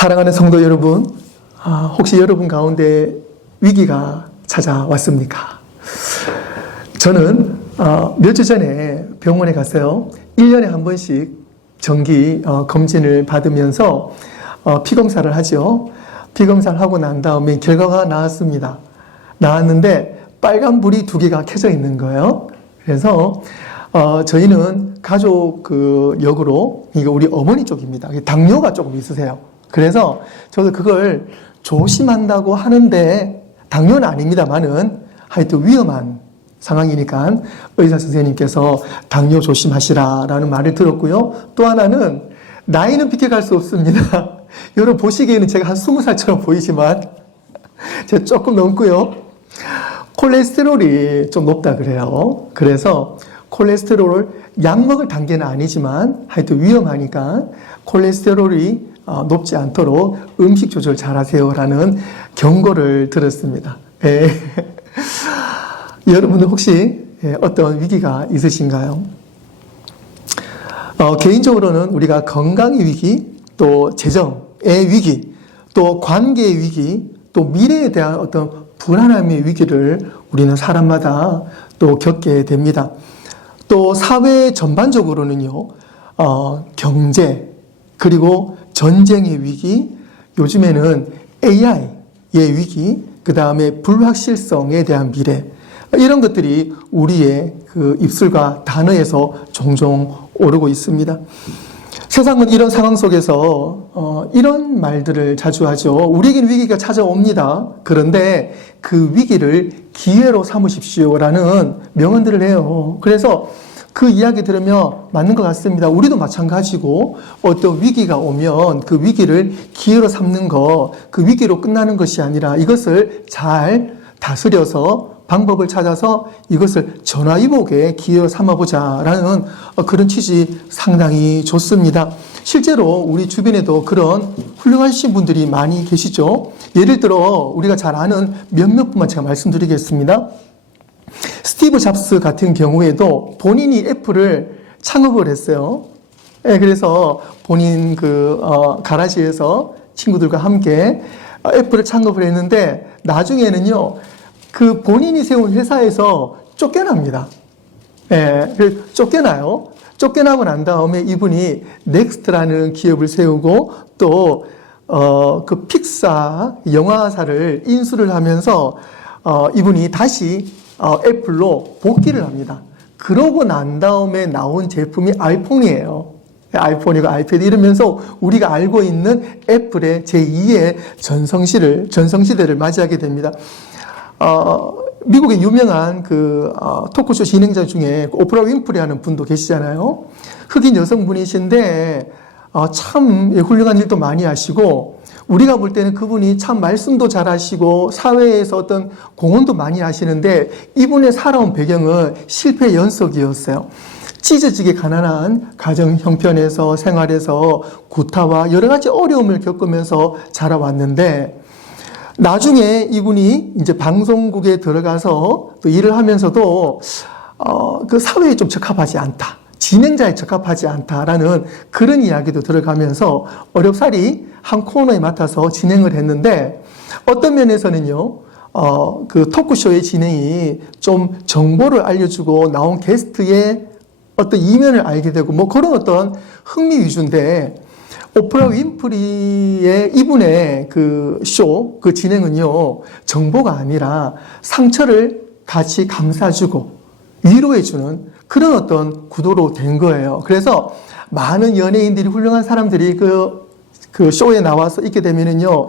사랑하는 성도 여러분, 혹시 여러분 가운데 위기가 찾아왔습니까? 저는 몇 주 전에 병원에 갔어요. 1년에 한 번씩 정기 검진을 받으면서 피검사를 하죠. 피검사를 하고 난 다음에 결과가 나왔습니다. 나왔는데 빨간불이 2개가 켜져 있는 거예요. 그래서 저희는 가족 역으로, 이거 우리 어머니 쪽입니다. 당뇨가 조금 있으세요. 그래서 저도 그걸 조심한다고 하는데, 당뇨는 아닙니다만은 하여튼 위험한 상황이니까 의사 선생님께서 당뇨 조심하시라라는 말을 들었고요. 또 하나는 나이는 비켜갈 수 없습니다. 여러분 보시기에는 제가 한 20살처럼 보이지만 제가 조금 넘고요. 콜레스테롤이 좀 높다 그래요. 그래서 콜레스테롤을 약 먹을 단계는 아니지만 하여튼 위험하니까 콜레스테롤이 높지 않도록 음식 조절 잘 하세요라는 경고를 들었습니다. 여러분은 혹시 어떤 위기가 있으신가요? 개인적으로는 우리가 건강의 위기, 또 재정의 위기, 또 관계의 위기, 또 미래에 대한 어떤 불안함의 위기를 우리는 사람마다 또 겪게 됩니다. 또 사회 전반적으로는요, 경제, 그리고 전쟁의 위기, 요즘에는 AI의 위기, 그 다음에 불확실성에 대한 미래, 이런 것들이 우리의 입술과 단어에서 종종 오르고 있습니다. 세상은 이런 상황 속에서 이런 말들을 자주 하죠. 우리에겐 위기가 찾아옵니다. 그런데 그 위기를 기회로 삼으십시오라는 명언들을 해요. 그래서 그 이야기 들으면 맞는 것 같습니다. 우리도 마찬가지고 어떤 위기가 오면 그 위기를 기회로 삼는 거, 그 위기로 끝나는 것이 아니라 이것을 잘 다스려서 방법을 찾아서 이것을 전화위복의 기회로 삼아보자라는 그런 취지 상당히 좋습니다. 실제로 우리 주변에도 그런 훌륭하신 분들이 많이 계시죠. 예를 들어 우리가 잘 아는 몇몇 분만 제가 말씀드리겠습니다. 스티브 잡스 같은 경우에도 본인이 애플을 창업을 했어요. 그래서 본인 가라지에서 친구들과 함께 애플을 창업을 했는데 나중에는요, 본인이 세운 회사에서 쫓겨납니다. 쫓겨나요. 쫓겨나고 난 다음에 이분이 넥스트라는 기업을 세우고 또 픽사 영화사를 인수를 하면서 이분이 다시 애플로 복귀를 합니다. 그러고 난 다음에 나온 제품이 아이폰이에요. 아이폰이고 아이패드 이러면서 우리가 알고 있는 애플의 제2의 전성시대를 맞이하게 됩니다. 미국의 유명한 토크쇼 진행자 중에 오프라 윈프리라는 분도 계시잖아요. 흑인 여성분이신데 참 훌륭한 일도 많이 하시고, 우리가 볼 때는 그분이 참 말씀도 잘하시고 사회에서 어떤 공헌도 많이 하시는데, 이분의 살아온 배경은 실패 연속이었어요. 찢어지게 가난한 가정 형편에서 생활에서 구타와 여러 가지 어려움을 겪으면서 자라왔는데, 나중에 이분이 이제 방송국에 들어가서 또 일을 하면서도 사회에 좀 적합하지 않다, 진행자에 적합하지 않다라는 그런 이야기도 들어가면서 어렵사리 한 코너에 맡아서 진행을 했는데, 어떤 면에서는요, 토크쇼의 진행이 좀 정보를 알려주고 나온 게스트의 어떤 이면을 알게 되고 뭐 그런 어떤 흥미 위주인데, 오프라 윈프리의 이분의 쇼, 진행은요, 정보가 아니라 상처를 같이 감싸주고 위로해주는 그런 어떤 구도로 된 거예요. 그래서 많은 연예인들이, 훌륭한 사람들이 쇼에 나와서 있게 되면은요,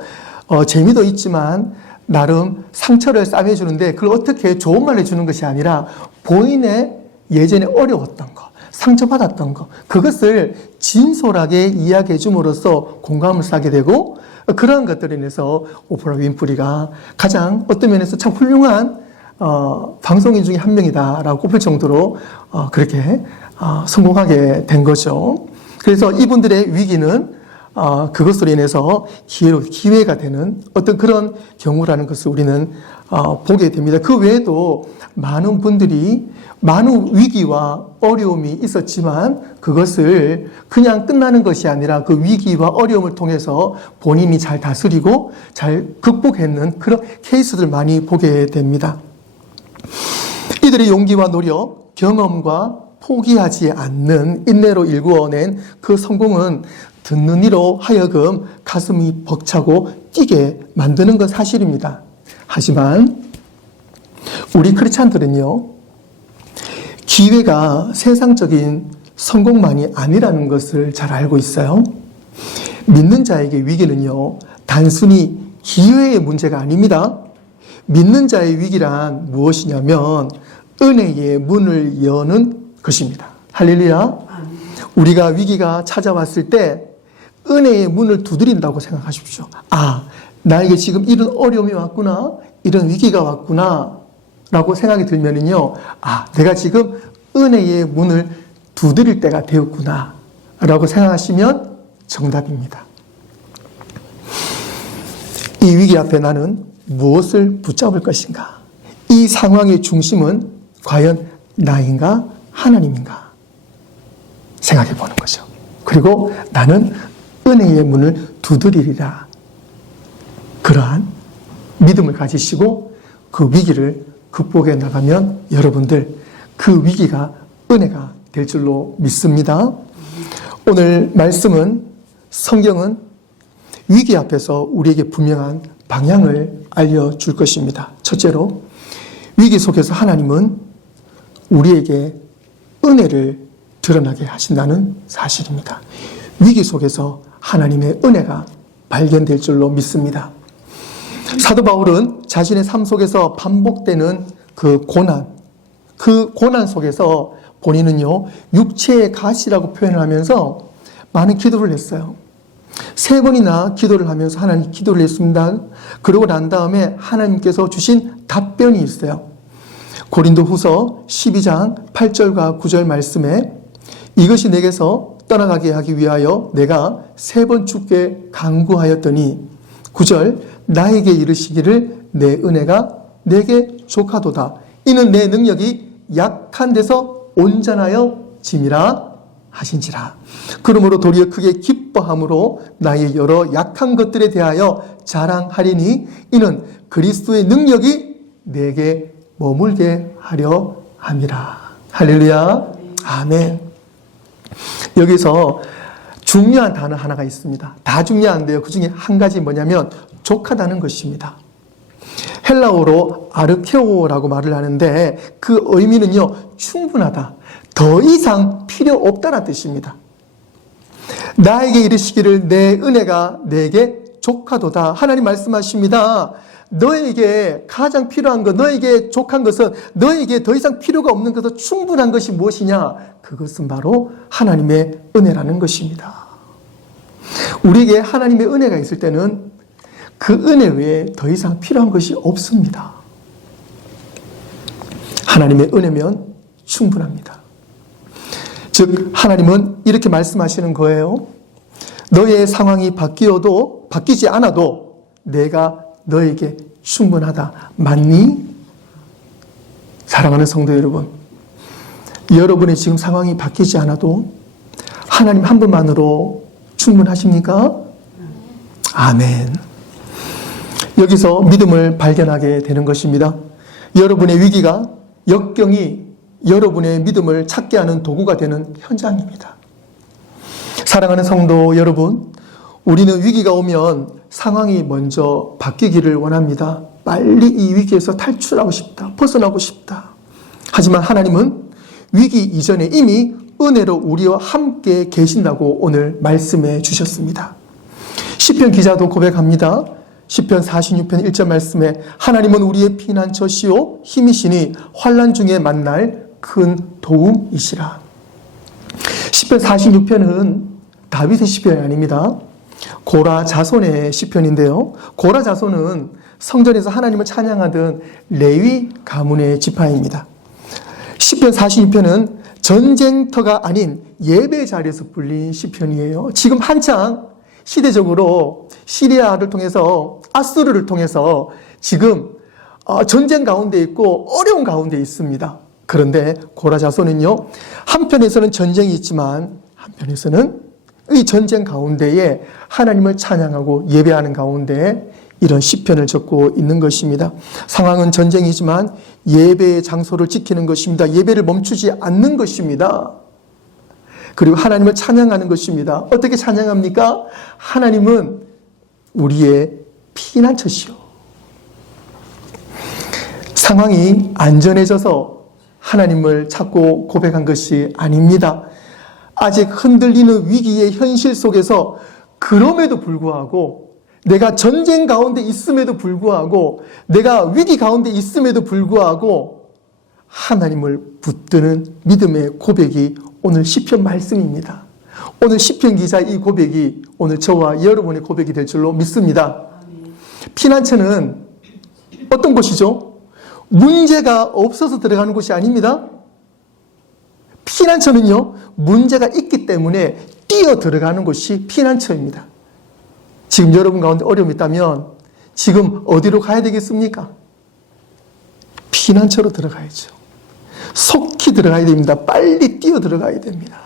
재미도 있지만 나름 상처를 싸매주는데, 그걸 어떻게 좋은 말로 해주는 것이 아니라 본인의 예전에 어려웠던 거, 상처받았던 거, 그것을 진솔하게 이야기해 줌으로써 공감을 사게 되고, 그러한 것들에 인해서 오프라 윈프리가 가장 어떤 면에서 참 훌륭한 방송인 중에 한 명이다라고 꼽을 정도로 그렇게 성공하게 된 거죠. 그래서 이분들의 위기는 그것으로 인해서 기회가 되는 어떤 그런 경우라는 것을 우리는 보게 됩니다. 그 외에도 많은 분들이 많은 위기와 어려움이 있었지만 그것을 그냥 끝나는 것이 아니라 그 위기와 어려움을 통해서 본인이 잘 다스리고 잘 극복했는 그런 케이스들 많이 보게 됩니다. 이들의 용기와 노력, 경험과 포기하지 않는 인내로 일구어낸 그 성공은 듣는 이로 하여금 가슴이 벅차고 뛰게 만드는 건 사실입니다. 하지만 우리 크리스찬들은요, 기회가 세상적인 성공만이 아니라는 것을 잘 알고 있어요. 믿는 자에게 위기는요, 단순히 기회의 문제가 아닙니다. 믿는 자의 위기란 무엇이냐면 은혜의 문을 여는 것입니다. 할렐루야. 우리가 위기가 찾아왔을 때 은혜의 문을 두드린다고 생각하십시오. 나에게 지금 이런 어려움이 왔구나, 이런 위기가 왔구나 라고 생각이 들면은요, 내가 지금 은혜의 문을 두드릴 때가 되었구나 라고 생각하시면 정답입니다. 이 위기 앞에 나는 무엇을 붙잡을 것인가? 이 상황의 중심은 과연 나인가 하나님인가? 생각해 보는 거죠. 그리고 나는 은혜의 문을 두드리리라. 그러한 믿음을 가지시고 그 위기를 극복해 나가면 여러분들 그 위기가 은혜가 될 줄로 믿습니다. 오늘 말씀은 성경은 위기 앞에서 우리에게 분명한 방향을 알려줄 것입니다. 첫째로 위기 속에서 하나님은 우리에게 은혜를 드러나게 하신다는 사실입니다. 위기 속에서 하나님의 은혜가 발견될 줄로 믿습니다. 사도 바울은 자신의 삶 속에서 반복되는 그 고난 속에서 본인은요, 육체의 가시라고 표현을 하면서 많은 기도를 했어요. 3번이나 기도를 하면서 하나님 기도를 했습니다. 그러고 난 다음에 하나님께서 주신 답변이 있어요. 고린도 후서 12장 8절과 9절 말씀에 이것이 내게서 떠나가게 하기 위하여 내가 3번 주께 간구하였더니 9절 나에게 이르시기를 내 은혜가 내게 족하도다. 이는 내 능력이 약한 데서 온전하여 짐이라 하신지라. 그러므로 도리어 크게 기뻐함으로 나의 여러 약한 것들에 대하여 자랑하리니 이는 그리스도의 능력이 내게 머물게 하려 함이라. 할렐루야. 아멘. 여기서 중요한 단어 하나가 있습니다. 다 중요한데요. 그 중에 한 가지 뭐냐면 족하다는 것입니다. 헬라어로 아르케오라고 말을 하는데 그 의미는요, 충분하다. 더 이상 필요 없다는 뜻입니다. 나에게 이르시기를 내 은혜가 내게 족하도다. 하나님 말씀하십니다. 너에게 가장 필요한 것, 너에게 족한 것은 너에게 더 이상 필요가 없는 것은 충분한 것이 무엇이냐? 그것은 바로 하나님의 은혜라는 것입니다. 우리에게 하나님의 은혜가 있을 때는 그 은혜 외에 더 이상 필요한 것이 없습니다. 하나님의 은혜면 충분합니다. 즉 하나님은 이렇게 말씀하시는 거예요. 너의 상황이 바뀌지 않아도 내가 너에게 충분하다. 맞니? 사랑하는 성도 여러분, 여러분의 지금 상황이 바뀌지 않아도 하나님 한 분만으로 충분하십니까? 아멘. 여기서 믿음을 발견하게 되는 것입니다. 여러분의 위기가, 역경이 여러분의 믿음을 찾게 하는 도구가 되는 현장입니다. 사랑하는 성도 여러분, 우리는 위기가 오면 상황이 먼저 바뀌기를 원합니다. 빨리 이 위기에서 탈출하고 싶다. 벗어나고 싶다. 하지만 하나님은 위기 이전에 이미 은혜로 우리와 함께 계신다고 오늘 말씀해 주셨습니다. 시편 기자도 고백합니다. 시편 46편 1절 말씀에 하나님은 우리의 피난처시요 힘이시니 환난 중에 만날 큰 도움이시라. 시편 46편은 다윗의 시편이 아닙니다. 고라 자손의 시편인데요. 고라 자손은 성전에서 하나님을 찬양하던 레위 가문의 지파입니다. 시편 46편은 전쟁터가 아닌 예배 자리에서 불린 시편이에요. 지금 한창 시대적으로 시리아를 통해서 아수르를 통해서 지금 전쟁 가운데 있고 어려운 가운데 있습니다. 그런데 고라 자손은요, 한편에서는 전쟁이 있지만 한편에서는 이 전쟁 가운데에 하나님을 찬양하고 예배하는 가운데 이런 시편을 적고 있는 것입니다. 상황은 전쟁이지만 예배의 장소를 지키는 것입니다. 예배를 멈추지 않는 것입니다. 그리고 하나님을 찬양하는 것입니다. 어떻게 찬양합니까? 하나님은 우리의 피난처시오. 상황이 안전해져서 하나님을 찾고 고백한 것이 아닙니다. 아직 흔들리는 위기의 현실 속에서 그럼에도 불구하고, 내가 전쟁 가운데 있음에도 불구하고, 내가 위기 가운데 있음에도 불구하고 하나님을 붙드는 믿음의 고백이 오늘 시편 말씀입니다. 오늘 시편 기자의 이 고백이 오늘 저와 여러분의 고백이 될 줄로 믿습니다. 피난처는 어떤 곳이죠? 문제가 없어서 들어가는 곳이 아닙니다. 피난처는요, 문제가 있기 때문에 뛰어 들어가는 곳이 피난처입니다. 지금 여러분 가운데 어려움이 있다면 지금 어디로 가야 되겠습니까? 피난처로 들어가야죠. 속히 들어가야 됩니다. 빨리 뛰어 들어가야 됩니다.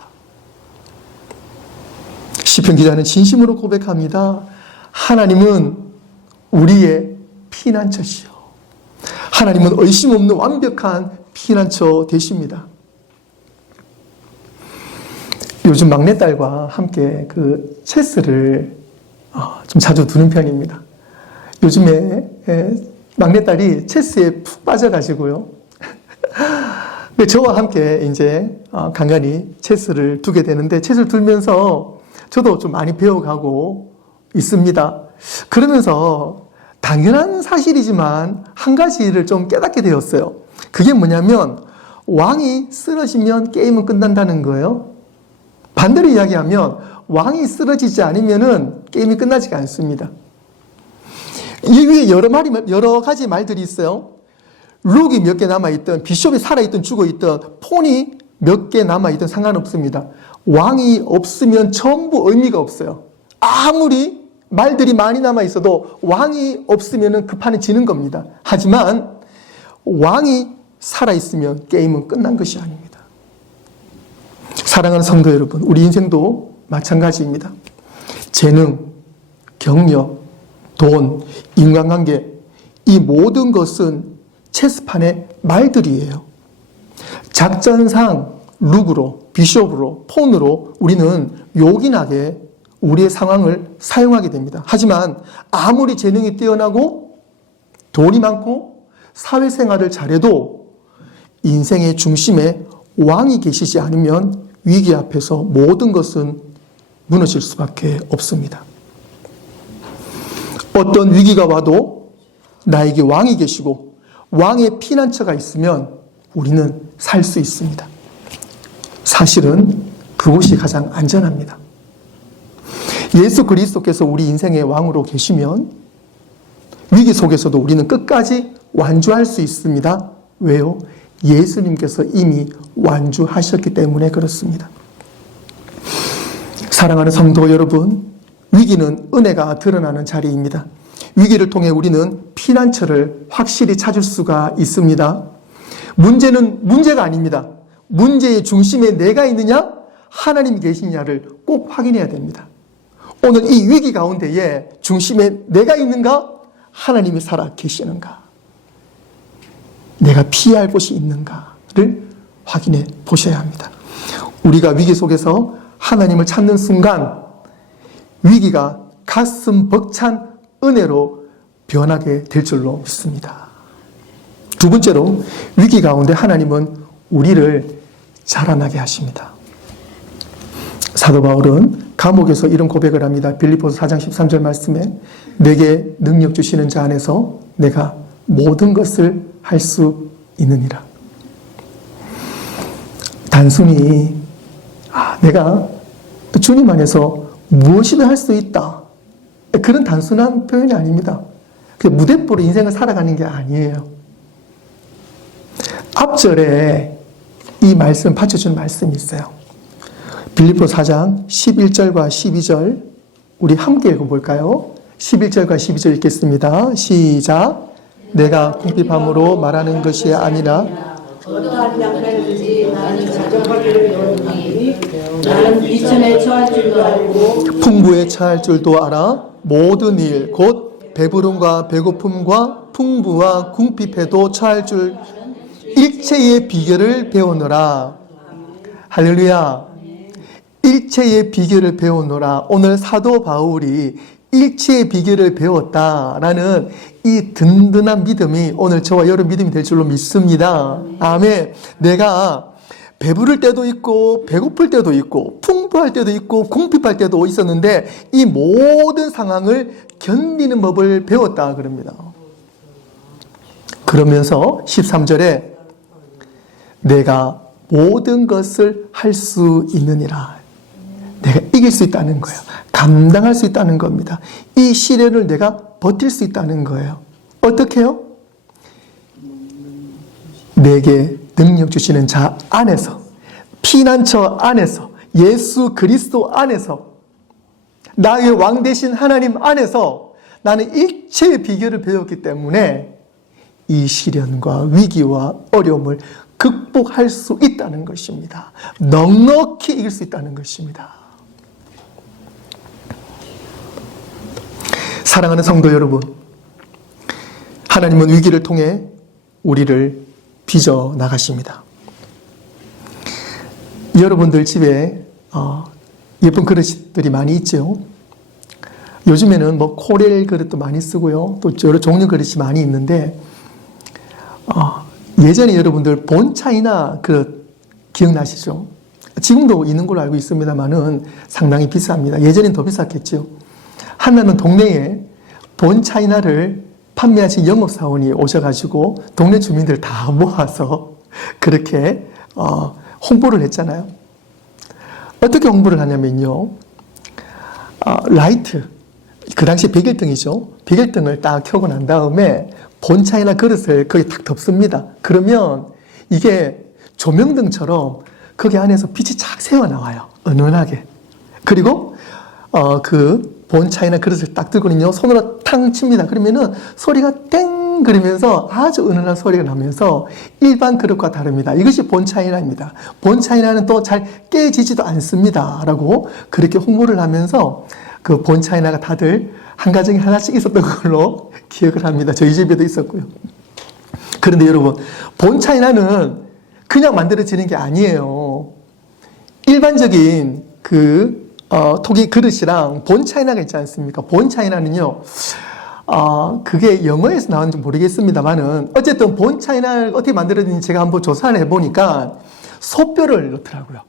시편 기자는 진심으로 고백합니다. 하나님은 우리의 피난처시요. 하나님은 의심 없는 완벽한 피난처 되십니다. 요즘 막내딸과 함께 그 체스를 좀 자주 두는 편입니다. 요즘에 막내딸이 체스에 푹 빠져가지고요. 저와 함께 이제 간간히 체스를 두게 되는데, 체스를 두면서 저도 좀 많이 배워가고 있습니다. 그러면서 당연한 사실이지만 한 가지를 좀 깨닫게 되었어요. 그게 뭐냐면, 왕이 쓰러지면 게임은 끝난다는 거예요. 반대로 이야기하면 왕이 쓰러지지 않으면은 게임이 끝나지가 않습니다. 이 위에 여러 가지 말들이 있어요. 룩이 몇 개 남아있든, 비숍이 살아있든 죽어있든, 폰이 몇 개 남아있든 상관없습니다. 왕이 없으면 전부 의미가 없어요. 아무리 말들이 많이 남아있어도 왕이 없으면 그 판은 지는 겁니다. 하지만 왕이 살아있으면 게임은 끝난 것이 아닙니다. 사랑하는 성도 여러분, 우리 인생도 마찬가지입니다. 재능, 경력, 돈, 인간관계, 이 모든 것은 체스판의 말들이에요. 작전상 룩으로, 비숍으로, 폰으로 우리는 요긴하게 우리의 상황을 사용하게 됩니다. 하지만 아무리 재능이 뛰어나고 돈이 많고 사회생활을 잘해도 인생의 중심에 왕이 계시지 않으면 위기 앞에서 모든 것은 무너질 수밖에 없습니다. 어떤 위기가 와도 나에게 왕이 계시고 왕의 피난처가 있으면 우리는 살 수 있습니다. 사실은 그곳이 가장 안전합니다. 예수 그리스도께서 우리 인생의 왕으로 계시면 위기 속에서도 우리는 끝까지 완주할 수 있습니다. 왜요? 예수님께서 이미 완주하셨기 때문에 그렇습니다. 사랑하는 성도 여러분, 위기는 은혜가 드러나는 자리입니다. 위기를 통해 우리는 피난처를 확실히 찾을 수가 있습니다. 문제는 문제가 아닙니다. 문제의 중심에 내가 있느냐, 하나님이 계시냐를 꼭 확인해야 됩니다. 오늘 이 위기 가운데에 중심에 내가 있는가, 하나님이 살아 계시는가, 내가 피할 곳이 있는가를 확인해 보셔야 합니다. 우리가 위기 속에서 하나님을 찾는 순간 위기가 가슴 벅찬 은혜로 변하게 될 줄로 믿습니다. 두 번째로, 위기 가운데 하나님은 우리를 자라나게 하십니다. 사도 바울은 감옥에서 이런 고백을 합니다. 빌립보서 4장 13절 말씀에 내게 능력 주시는 자 안에서 내가 모든 것을 할 수 있느니라. 단순히 내가 주님 안에서 무엇이든 할 수 있다, 그런 단순한 표현이 아닙니다. 무대뽀로 인생을 살아가는 게 아니에요. 앞절에 이 말씀 받쳐주는 말씀이 있어요. 빌립보 4장 11절과 12절 우리 함께 읽어볼까요? 11절과 12절 읽겠습니다. 시작. 내가 궁핍함으로 말하는 것이 아니라 어떠한 양편이든지 나는 자족하기를 배웠으니 나는 비천에 처할 줄도 알고 풍부에 처할 줄도 알아. 모든 일 곧 배부름과 배고픔과 풍부와 궁핍에도 처할 줄 일체의 비결을 배우노라. 할렐루야. 일체의 비결을 배우노라. 오늘 사도 바울이 일체의 비결을 배웠다라는 이 든든한 믿음이 오늘 저와 여러분 믿음이 될 줄로 믿습니다. 아멘. 내가 배부를 때도 있고 배고플 때도 있고 풍부할 때도 있고 궁핍할 때도 있었는데 이 모든 상황을 견디는 법을 배웠다 그럽니다. 그러면서 13절에 내가 모든 것을 할 수 있느니라. 내가 이길 수 있다는 거예요. 감당할 수 있다는 겁니다. 이 시련을 내가 버틸 수 있다는 거예요. 어떻게요? 내게 능력 주시는 자 안에서, 피난처 안에서, 예수 그리스도 안에서, 나의 왕 되신 하나님 안에서 나는 일체의 비결을 배웠기 때문에 이 시련과 위기와 어려움을 극복할 수 있다는 것입니다. 넉넉히 이길 수 있다는 것입니다. 사랑하는 성도 여러분, 하나님은 위기를 통해 우리를 빚어 나가십니다. 여러분들 집에 예쁜 그릇들이 많이 있죠. 요즘에는 뭐 코렐 그릇도 많이 쓰고요. 또 여러 종류 그릇이 많이 있는데 예전에 여러분들 본차이나 그릇 기억나시죠? 지금도 있는 걸로 알고 있습니다만은 상당히 비쌉니다. 예전엔 더 비쌌겠죠. 하나는 동네에 본차이나를 판매하신 영업사원이 오셔가지고 동네 주민들 다 모아서 그렇게 홍보를 했잖아요. 어떻게 홍보를 하냐면요. 라이트, 그 당시 백일등이죠. 백일등을 딱 켜고 난 다음에 본차이나 그릇을 거기 탁 덮습니다. 그러면 이게 조명등처럼 거기 안에서 빛이 착 새어나와요. 은은하게. 그리고 그 본차이나 그릇을 딱 들고는요, 손으로 탕 칩니다. 그러면은 소리가 땡 그러면서 아주 은은한 소리가 나면서 일반 그릇과 다릅니다. 이것이 본차이나입니다. 본차이나는 또 잘 깨지지도 않습니다. 라고 그렇게 홍보를 하면서 그 본차이나가 다들 한 가정에 하나씩 있었던 걸로 기억을 합니다. 저희 집에도 있었고요. 그런데 여러분, 본차이나는 그냥 만들어지는 게 아니에요. 일반적인 토기 그릇이랑 본차이나가 있지 않습니까? 본차이나는요, 그게 영어에서 나왔는지 모르겠습니다만은, 어쨌든 본차이나를 어떻게 만들어지는지 제가 한번 조사를 해보니까, 소뼈를 넣더라고요.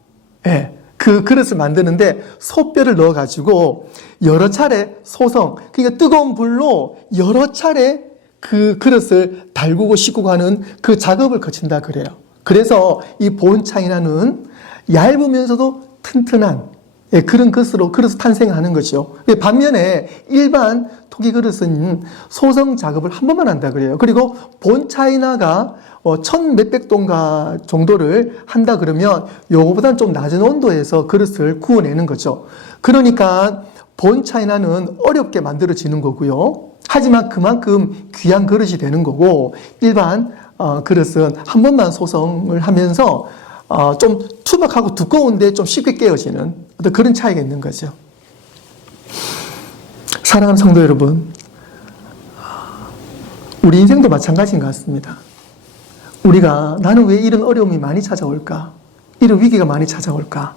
예. 그 그릇을 만드는데, 소뼈를 넣어가지고, 여러 차례 소성, 그러니까 뜨거운 불로 여러 차례 그 그릇을 달구고 씻고 하는 그 작업을 거친다 그래요. 그래서 이 본차이나는 얇으면서도 튼튼한 그런 그릇으로 탄생하는 것이죠. 반면에 일반 토기 그릇은 소성 작업을 한 번만 한다 그래요. 그리고 본차이나가 1,몇백 동가 정도를 한다 그러면 요거보다는 좀 낮은 온도에서 그릇을 구워내는 거죠. 그러니까 본차이나는 어렵게 만들어지는 거고요. 하지만 그만큼 귀한 그릇이 되는 거고, 일반 그릇은 한 번만 소성을 하면서 좀 투박하고 두꺼운데 좀 쉽게 깨어지는 어떤 그런 차이가 있는 거죠. 사랑하는 성도 여러분, 우리 인생도 마찬가지인 것 같습니다. 우리가 나는 왜 이런 어려움이 많이 찾아올까? 이런 위기가 많이 찾아올까?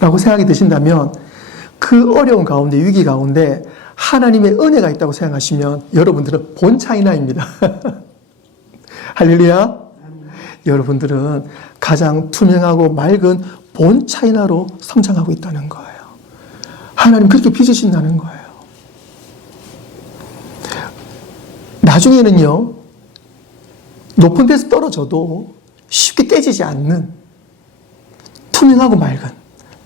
라고 생각이 드신다면 그 어려운 가운데, 위기 가운데 하나님의 은혜가 있다고 생각하시면 여러분들은 본차이나입니다. 할렐루야. 여러분들은 가장 투명하고 맑은 본차이나로 성장하고 있다는 거예요. 하나님 그렇게 빚으신다는 거예요. 나중에는요, 높은 데서 떨어져도 쉽게 깨지지 않는 투명하고 맑은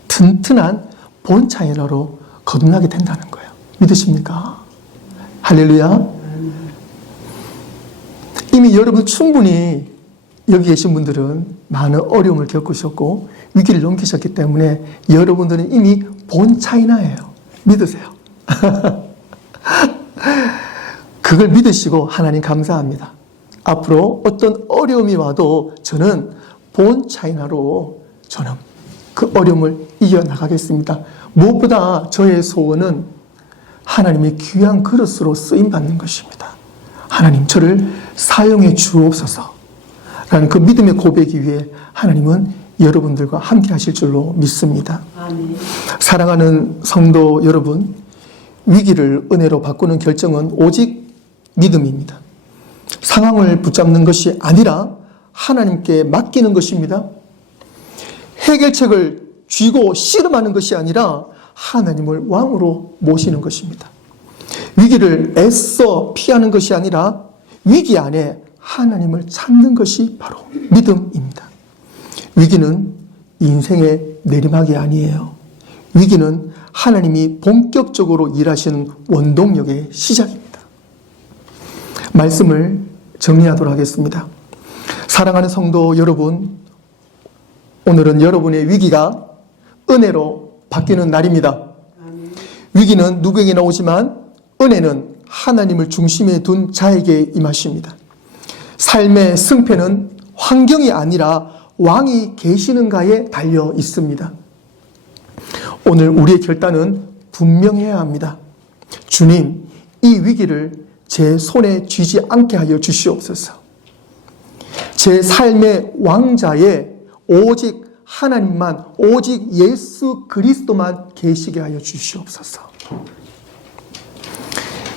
튼튼한 본차이나로 거듭나게 된다는 거예요. 믿으십니까? 할렐루야. 이미 여러분 충분히 여기 계신 분들은 많은 어려움을 겪으셨고 위기를 넘기셨기 때문에 여러분들은 이미 본차이나예요. 믿으세요. 그걸 믿으시고 하나님 감사합니다. 앞으로 어떤 어려움이 와도 저는 본 차이나로 저는 그 어려움을 이겨나가겠습니다. 무엇보다 저의 소원은 하나님의 귀한 그릇으로 쓰임받는 것입니다. 하나님 저를 사용해 주옵소서 라는 그 믿음의 고백이 위해 하나님은 여러분들과 함께 하실 줄로 믿습니다. 아멘. 사랑하는 성도 여러분, 위기를 은혜로 바꾸는 결정은 오직 믿음입니다. 상황을 붙잡는 것이 아니라 하나님께 맡기는 것입니다. 해결책을 쥐고 씨름하는 것이 아니라 하나님을 왕으로 모시는 것입니다. 위기를 애써 피하는 것이 아니라 위기 안에 하나님을 찾는 것이 바로 믿음입니다. 위기는 인생의 내리막이 아니에요. 위기는 하나님이 본격적으로 일하시는 원동력의 시작입니다. 말씀을 정리하도록 하겠습니다. 사랑하는 성도 여러분, 오늘은 여러분의 위기가 은혜로 바뀌는 날입니다. 위기는 누구에게나 오지만 은혜는 하나님을 중심에 둔 자에게 임하십니다. 삶의 승패는 환경이 아니라 왕이 계시는가에 달려 있습니다. 오늘 우리의 결단은 분명해야 합니다. 주님, 이 위기를 제 손에 쥐지 않게 하여 주시옵소서. 제 삶의 왕자에 오직 하나님만, 오직 예수 그리스도만 계시게 하여 주시옵소서.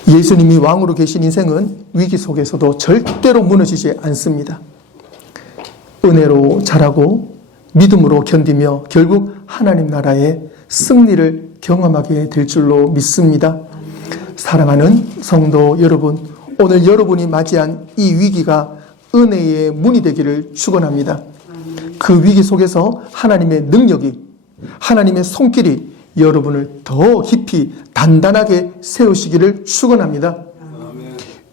예수님이 왕으로 계신 인생은 위기 속에서도 절대로 무너지지 않습니다. 은혜로 자라고 믿음으로 견디며 결국 하나님 나라의 승리를 경험하게 될 줄로 믿습니다. 사랑하는 성도 여러분, 오늘 여러분이 맞이한 이 위기가 은혜의 문이 되기를 축원합니다. 그 위기 속에서 하나님의 능력이, 하나님의 손길이 여러분을 더 깊이 단단하게 세우시기를 축원합니다.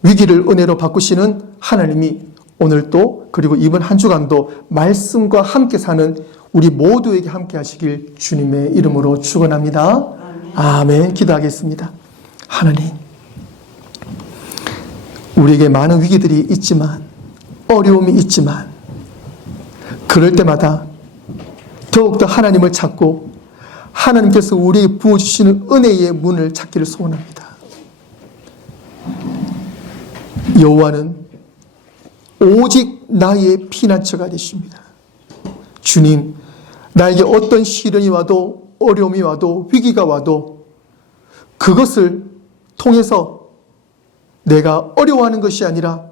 위기를 은혜로 바꾸시는 하나님이 오늘도 그리고 이번 한 주간도 말씀과 함께 사는 우리 모두에게 함께 하시길 주님의 이름으로 축원합니다. 아멘. 기도하겠습니다. 하나님, 우리에게 많은 위기들이 있지만, 어려움이 있지만, 그럴 때마다 더욱더 하나님을 찾고 하나님께서 우리에게 부어주시는 은혜의 문을 찾기를 소원합니다. 여호와는 오직 나의 피난처가 되십니다. 주님, 나에게 어떤 시련이 와도, 어려움이 와도, 위기가 와도 그것을 통해서 내가 어려워하는 것이 아니라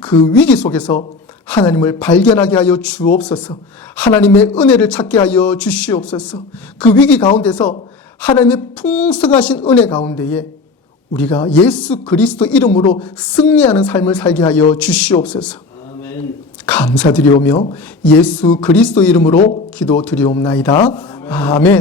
그 위기 속에서 하나님을 발견하게 하여 주옵소서. 하나님의 은혜를 찾게 하여 주시옵소서. 그 위기 가운데서 하나님의 풍성하신 은혜 가운데에 우리가 예수 그리스도 이름으로 승리하는 삶을 살게 하여 주시옵소서. 아멘. 감사드리오며 예수 그리스도 이름으로 기도드리옵나이다. 아멘.